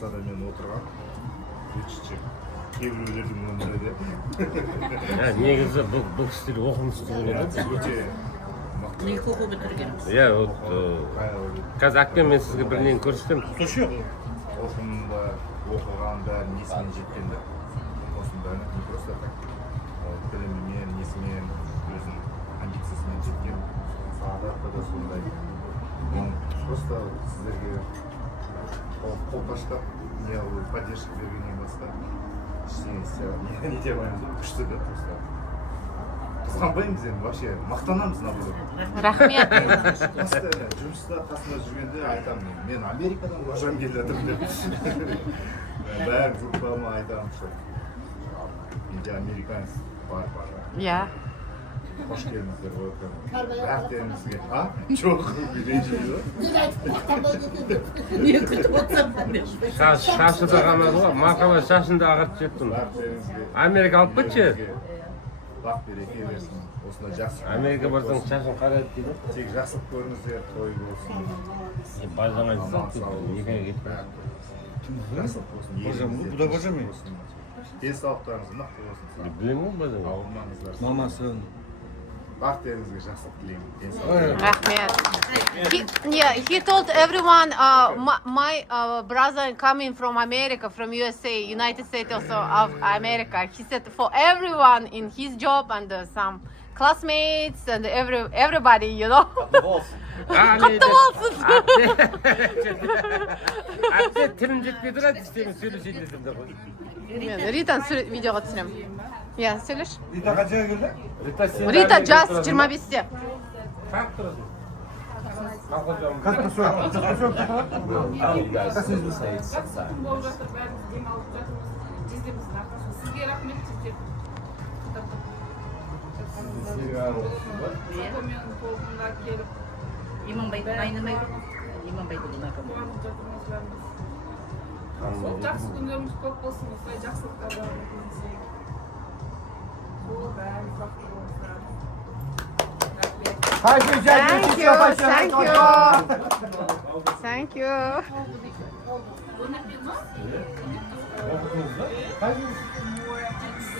массада мен отырған өтішчі кейбіреулердің өмірі негізі бұл кісілер оқымысты көреді. өте Нелік оқу бітірген? Иә, қазір әкпен мен сізге бір нені көрсетемін. оқымында оқыған бәрін несімен жеткенді осының бәрін не просто так білімімен несімен өзінің амбициясымен жеткен сағадатта да сондай просто сіздерге қолпаштап не поддержка бергеннен басқа ештеңе істей не ете алмаймыз күшті да просто қызғанбаймыз енді вообще мақтанамыз наоборот. Рахмет. Постоянно жұмыста қасында жүргенде айтамын мен Америкадан қашан келіп жатырмын деп бәрі группама айтамын что менде американец бар Иә. қош келдіңіздер ғой бәртеріңізге жоқ ренжімейді Не күтіп отырсам Шашы да қамады ғой, мақала шашын да ағартып жеттім. бәртеріңізге Америка алып кетші. бақ береке берсін осындай жақсы Америка барсаң шашын қарайды дейді. тек жақсылық көріңіздер той болсын Базаңа алып кетті, некеге кетті. жақсылық болсын Бұда бажа ма? денсаулықтарыңыз мықты болсын Білемін ғой базаңа. ауырмаңыздар Мамасы. бақыттеріңізге жақсылық тілеймін денсаулық Рахмет. He told everyone, my brother coming from America, from USA, United States also of America. He said for everyone in his job and some classmates and everybody, you know. Құтты болсын. Әпте тілім жетпей тұрады, істемін сөйлесейін дедім де ғой. Мен Ританы видеоға түсірем. Иә, сөйлеш. Рита қаншаға келді? Рита жас 25-те. Қақ тұрасың? Kaç basıyor? Kaç basıyor? Kaç Сатым болып жатыр, бәріміз демалып жатырмыз. Жездеміз рахмет. Сізге рахмет деп. Мен толқынға келіп Иманбайды айнымай. Иманбайды қуанып жатырмыз бәріміз. Сол жақсы күндеріміз көп болсын, осылай жақсылықтарға өтінсек. Сол бәріміз бақытты болыңыздар. Haydi güzel. Thank you. Thank you. Оқытыңыз ба?